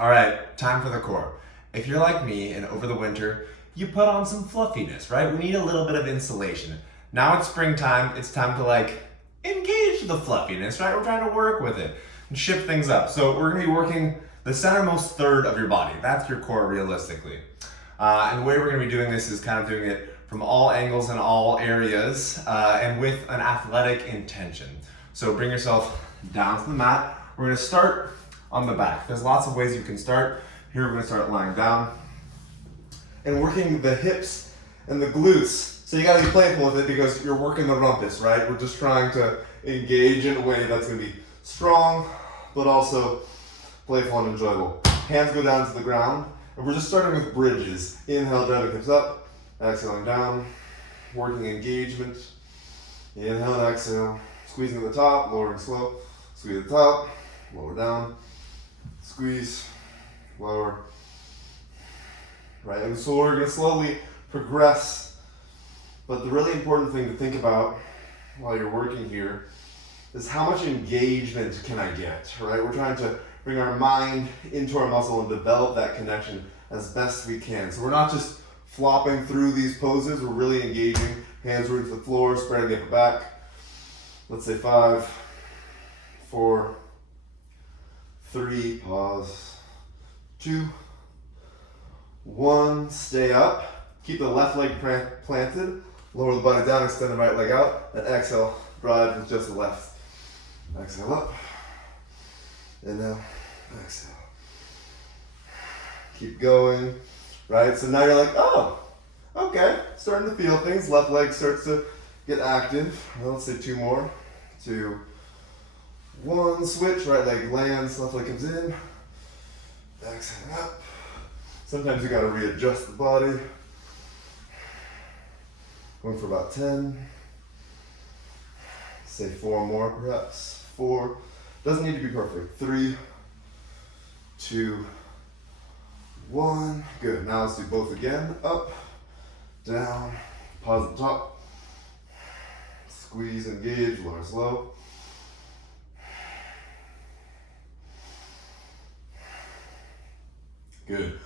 All right, time for the core. If you're like me and over the winter, you put on some fluffiness, right? We need a little bit of insulation. Now it's springtime, it's time to engage the fluffiness, right? We're trying to work with it and shift things up. So we're gonna be working the centermost third of your body. That's your core realistically. And the way we're gonna be doing this is kind of doing it from all angles and all areas and with an athletic intention. So bring yourself down to the mat. We're gonna start on the back. There's lots of ways you can start. Here we're gonna start lying down and working the hips and the glutes. So you gotta be playful with it because you're working the rumpus, right? We're just trying to engage in a way that's gonna be strong, but also playful and enjoyable. Hands go down to the ground, and we're just starting with bridges. Inhale, drive the hips up, exhaling down, working engagement. Inhale, exhale, squeezing to the top, lowering slow, squeeze at the top, lower down, squeeze, lower, right? And so we're gonna slowly progress, but the really important thing to think about while you're working here is how much engagement can I get, right? We're trying to bring our mind into our muscle and develop that connection as best we can. So we're not just flopping through these poses, we're really engaging, hands rooted to the floor, spreading the upper back. Let's say 5, 4, 3, pause, 2, 1, stay up. Keep the left leg planted, lower the body down, extend the right leg out, and exhale, drive with just the left. Exhale up, inhale, exhale. Keep going, right? So now you're like, oh, okay, starting to feel things. Left leg starts to get active. Well, let's say 2 more. 2, 1, switch, right leg lands, left leg comes in, exhale up. Sometimes you gotta readjust the body. Going for about 10. Say 4 more perhaps. 4, doesn't need to be perfect. 3, 2, 1, good. Now let's do both again. Up, down, pause at the top. Squeeze, engage, lower, slow. Good.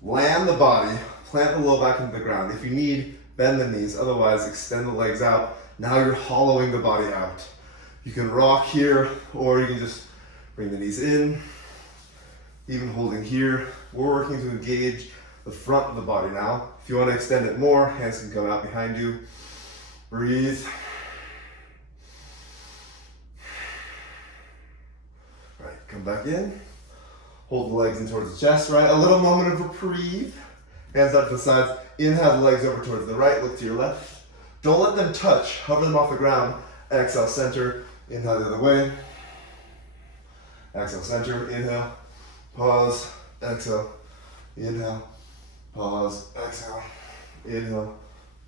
Land the body, plant the low back into the ground. If you need, bend the knees, otherwise extend the legs out. Now you're hollowing the body out. You can rock here, or you can just bring the knees in, even holding here. We're working to engage the front of the body now. If you want to extend it more, hands can come out behind you. Breathe. Right, come back in. Hold the legs in towards the chest, right? A little moment of reprieve. Hands up to the sides. Inhale the legs over towards the right, look to your left. Don't let them touch, hover them off the ground. Exhale, center. Inhale the other way. Exhale, center. Inhale. Pause. Exhale. Inhale. Pause. Exhale. Inhale.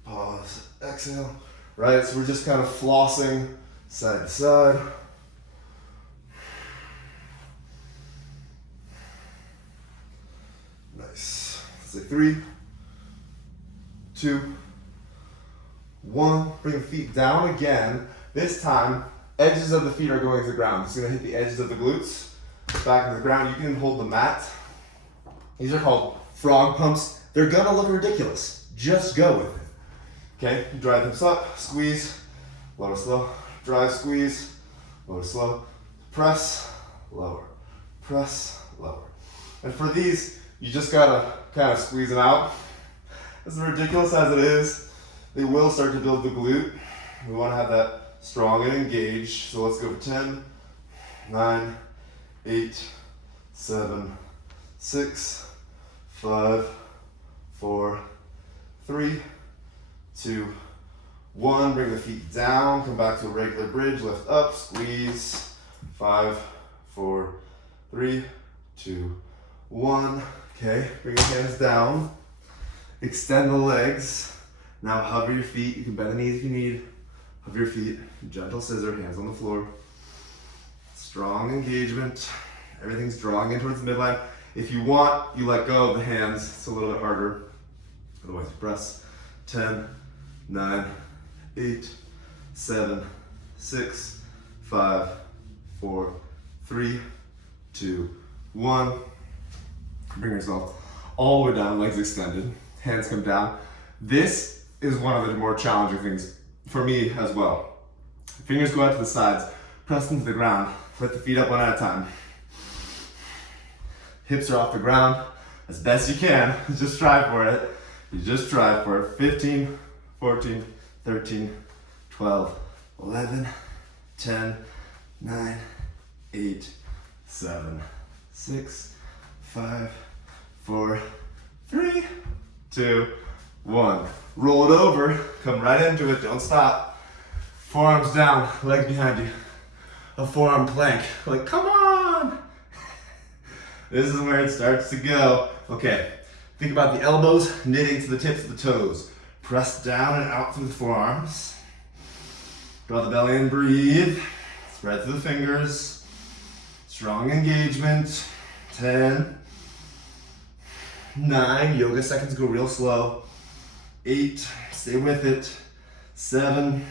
Pause. Exhale. Right, so we're just kind of flossing side to side. Nice. Let's say 3, 2, 1. Bring the feet down again. This time, edges of the feet are going to the ground. It's going to hit the edges of the glutes. Back to the ground. You can hold the mat. These are called frog pumps. They're going to look ridiculous. Just go with it. Okay, drive hips up, squeeze, lower, slow. Drive, squeeze, lower, slow. Press, lower. Press, lower. And for these, you just gotta kind of squeeze them out. As ridiculous as it is, they will start to build the glute. We want to have that strong and engaged. So let's go for 10, 9, 8, 7, 6, 5, 4, 3, 2, 1. Bring the feet down, come back to a regular bridge, lift up, squeeze. 5, 4, 3, 2, 1. Okay, bring your hands down. Extend the legs. Now hover your feet. You can bend the knees if you need. Hover your feet. Gentle scissor, hands on the floor. Strong engagement. Everything's drawing in towards the midline. If you want, you let go of the hands. It's a little bit harder. Otherwise, you press. 10, 9, 8, 7, 6, 5, 4, 3, 2, 1. Bring yourself all the way down, legs extended, hands come down. This is one of the more challenging things for me as well. Fingers go out to the sides, press into the ground, lift the feet up one at a time. Hips are off the ground as best you can. Just strive for it. You just strive for it. 15, 14, 13, 12, 11, 10, 9, 8, 7, 6, 5, 4, 3, 2, 1. Roll it over, come right into it, don't stop. Forearms down, legs behind you. A forearm plank, like come on. This is where it starts to go. Okay, think about the elbows knitting to the tips of the toes. Press down and out through the forearms. Draw the belly in, breathe. Spread through the fingers. Strong engagement. 10, 9, yoga seconds go real slow. 8, stay with it. 7,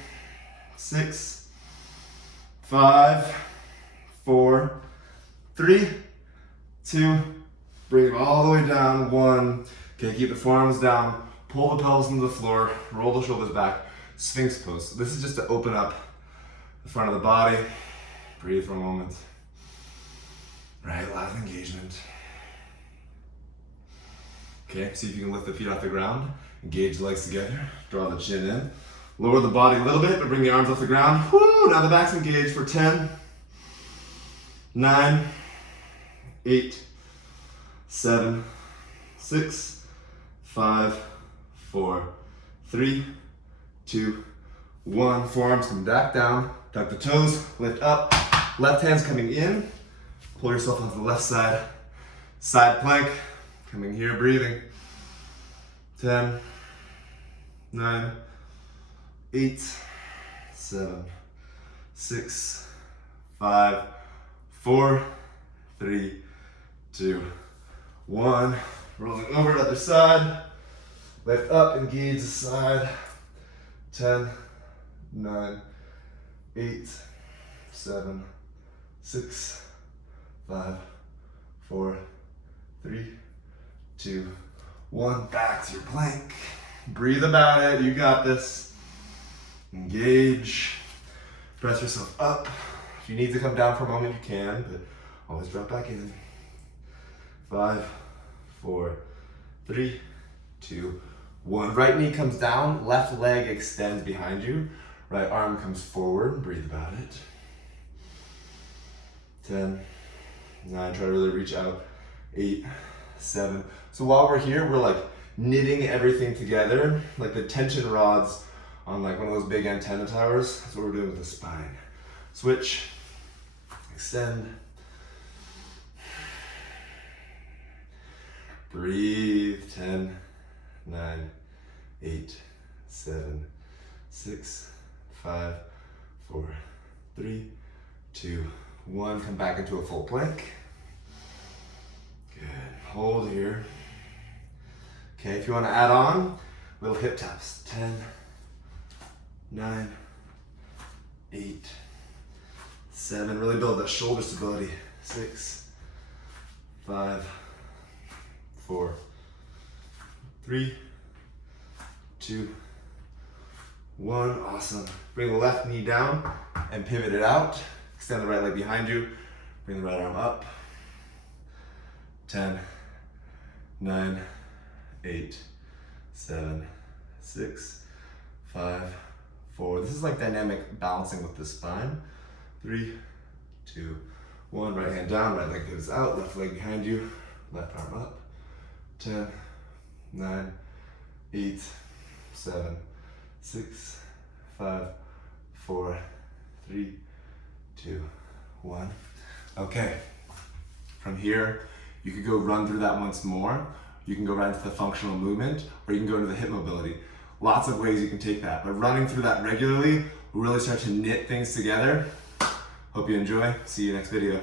6, 5, 4, 3, 2, bring it all the way down. 1. Okay, keep the forearms down. Pull the pelvis into the floor. Roll the shoulders back. Sphinx pose. So this is just to open up the front of the body. Breathe for a moment. Right, a lot of engagement. Okay, see if you can lift the feet off the ground. Engage the legs together. Draw the chin in. Lower the body a little bit, but bring the arms off the ground. Woo! Now the back's engaged for 10, 9, 8, 7, 6, 5, 4, 3, 2, 1. Forearms come back down. Tuck the toes, lift up. Left hand's coming in. Pull yourself onto the left side. Side plank. Coming here, breathing. 10, 9, 8, 7, 6, 5, 4, 3, 2, 1. Rolling over to the other side. Lift up, engage the side. 10, 9, 8, 7, 6, 5, 4, 3, 2, 1. Back to your plank. Breathe about it. You got this. Engage. Press yourself up. If you need to come down for a moment, you can, but always drop back in. 5, 4, 3, 2, 1. Right knee comes down. Left leg extends behind you. Right arm comes forward. Breathe about it. 10, 9. Try to really reach out. 8, 7. So while we're here, we're like knitting everything together, like the tension rods on like one of those big antenna towers. That's what we're doing with the spine. Switch, extend, breathe. 10, 9, 8, 7, 6, 5, 4, 3, 2, 1. Come back into a full plank. Good. Hold here. Okay, if you want to add on, little hip taps. 10, 9, 8, 7. Really build that shoulder stability. 6, 5, 4, 3, 2, 1. Awesome. Bring the left knee down and pivot it out. Extend the right leg behind you. Bring the right arm up. 10, 9, 8, 7, 6, 5, 4. This is like dynamic balancing with the spine. 3, 2, 1. Right hand down, right leg goes out, left leg behind you, left arm up. 10, 9, 8, 7, 6, 5, 4, 3, 2, 1. Okay. From here, you could go run through that once more. You can go right into the functional movement, or you can go into the hip mobility. Lots of ways you can take that, but running through that regularly will really start to knit things together. Hope you enjoy. See you next video.